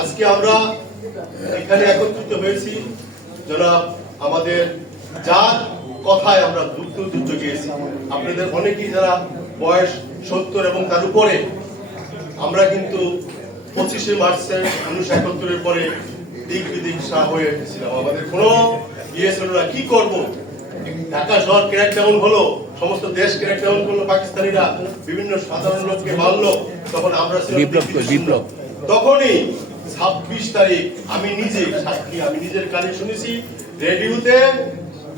আজকে আমরা এখানে একত্রিত হয়েছি। জনাব আমাদের যার কথায় আমরা দুঃখ দুর্য গিয়েছি আপনাদের অনেকেই যারা বয়স সত্তর এবং তার উপরে আমরা কিন্তু পঁচিশে মার্চের উনিশশো একাত্তরের পরে দিক বিদিক সাহ হয়ে এসেছিলাম। আমাদের কোনো ইয়ে ছিল না কি করব? ঢাকা শহর ক্র্যাক ডাউন হলো সমস্ত দেশ ক্র্যাক ডাউন করল পাকিস্তানিরা বিভিন্ন সাধারণ লোককে মারলো তখন আমরা বিপ্লব। তখনই ছাব্বিশ তারিখ আমি নিজে সাক্ষী আমি নিজের কানে শুনেছি, রেডিওতে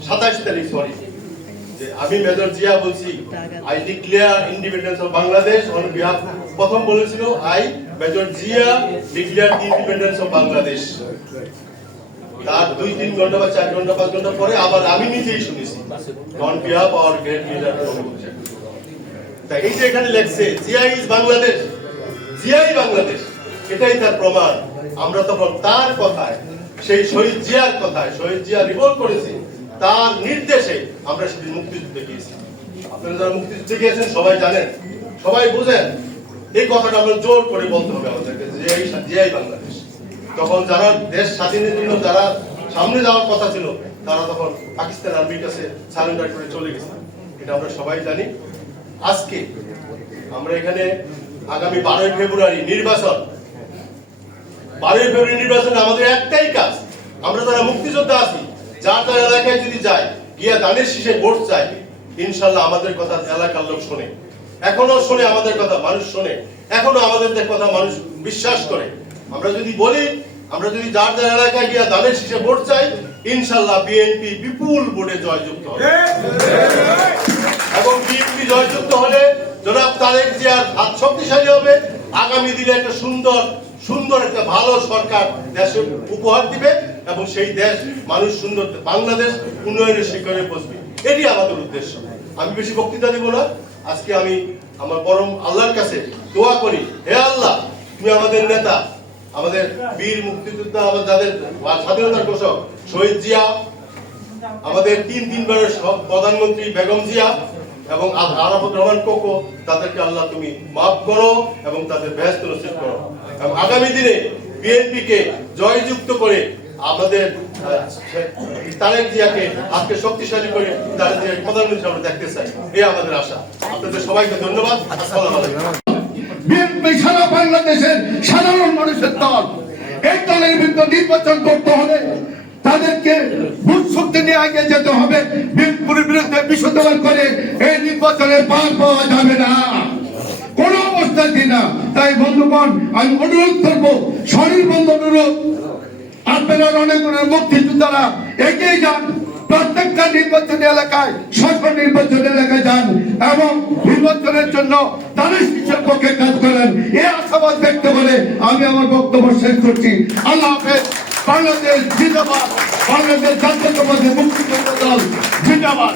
সাতাশ তারিখ সরি আমি মেজর জিয়া বলছি I declare independence of Bangladesh on behalf প্রথম বলেছিল I major Zia declare independence of Bangladesh তার দুই, তিন ঘণ্টা বা চার ঘণ্টা, পাঁচ ঘণ্টা পরে আবার আমি নিজেই শুনেছি on behalf our great leader তা এই যে এখানে লেখছে, জিয়া ইজ বাংলাদেশ জিয়াই বাংলাদেশ এটাই তার প্রমাণ। আমরা তখন তার কথায়, সেই শহীদ জিয়ার কথায়, শহীদ জিয়া রিভোল্ট করেছি, তার নির্দেশে আমরা সেদিন মুক্তিযুদ্ধে গিয়েছি। আপনারা যারা মুক্তিযুদ্ধে গিয়েছেন, সবাই জানেন, সবাই বুঝেন, এই কথাটা আমরা জোর করে বলতে হবে আমাদেরকে জিয়াই বাংলাদেশ। তখন যারা দেশ স্বাধীনের জন্য যারা সামনে যাওয়ার কথা ছিল, তারা তখন পাকিস্তান আর্মির কাছে সারেন্ডার করে চলে গেছে। এটা আমরা সবাই জানি। আজকে আমরা এখানে আগামী বারোই ফেব্রুয়ারি নির্বাচন বারোই ফেব্রুয়ারি নির্বাচনে আমাদের একটাই কাজ, আমরা যারা মুক্তিযোদ্ধা আছি, যার তার এলাকায় যদি যায় গিয়া দানের শীষে ভোট চাই, ইনশাল্লাহ আমাদের কথা এলাকার লোক শোনে। এখনও শোনে আমাদের কথা, মানুষ শোনে। এখনও আমাদের কথা মানুষ বিশ্বাস করে। আমরা যদি বলি, আমরা যদি যার যার এলাকায় গিয়া দানের শীষে ভোট চাই, ইনশাল্লাহ বিএনপি বিপুল ভোটে জয়যুক্ত হবে। এবং বিএনপি জয়যুক্ত হলে জনাব তারেক জিয়ার হাত শক্তিশালী হবে। আগামী দিনে একটা সুন্দর সুন্দর একটা ভালো সরকার দেশে উপহার দিবে এবং সেই দেশ মানুষ সুন্দর বাংলাদেশ উন্নয়নের শিখরে বসবে। এটি আমাদের উদ্দেশ্য। আমি বেশি বক্তৃতা দিব না। আজকে আমি আমার পরম আল্লাহর কাছে দোয়া করি। হে আল্লাহ, তুমি আমাদের নেতা, আমাদের বীর মুক্তিযোদ্ধা, আমাদের যাদের স্বাধীনতার ঘোষক, শহীদ জিয়া, আমাদের তিন তিনবারের প্রধানমন্ত্রী বেগম জিয়া এবং রহমান কোকো তাদেরকে আল্লাহ তুমি মাফ করো এবং তাদের ব্যস্ত নসিব করো। এবং আগামী দিনে বিএনপি কে জয়যুক্ত করে আমাদের তারেক জিয়াকে আজকে শক্তিশালী করে তারেক জিয়াকে প্রধানমন্ত্রী দেখতে চাই। এই আমাদের আশা। আপনাদের সবাইকে ধন্যবাদ। বিএনপি সারা বাংলাদেশের সাধারণ মানুষের দল, এই দলের বিরুদ্ধে নির্বাচন করতে হলে তাদেরকে ভোট শক্তি নিয়ে আগে যেতে হবে। বিএনপির বিরুদ্ধে বিশ্বদল করে এই নির্বাচনে পার পাওয়া যাবে না। কোন অবস্থায় না। তাই বন্ধুগণ, আমি অনুরোধ করব শরীর বন্ধ অনুরোধ। আপনারা অনেক মুক্তিযোদ্ধারা এগিয়ে যান। প্রত্যেকটা নির্বাচনী এলাকায় সকল নির্বাচনী এলাকায় যান এবং নির্বাচনের জন্য তাদের পক্ষে কাজ করেন। এই আশাবাদ ব্যক্ত করে আমি আমার বক্তব্য শেষ করছি। আল্লাহ হাফেজ। বাংলাদেশ জিন্দাবাদ। বাংলাদেশ জাতীয়তাবাদী মুক্তিযোদ্ধা দল জিন্দাবাদ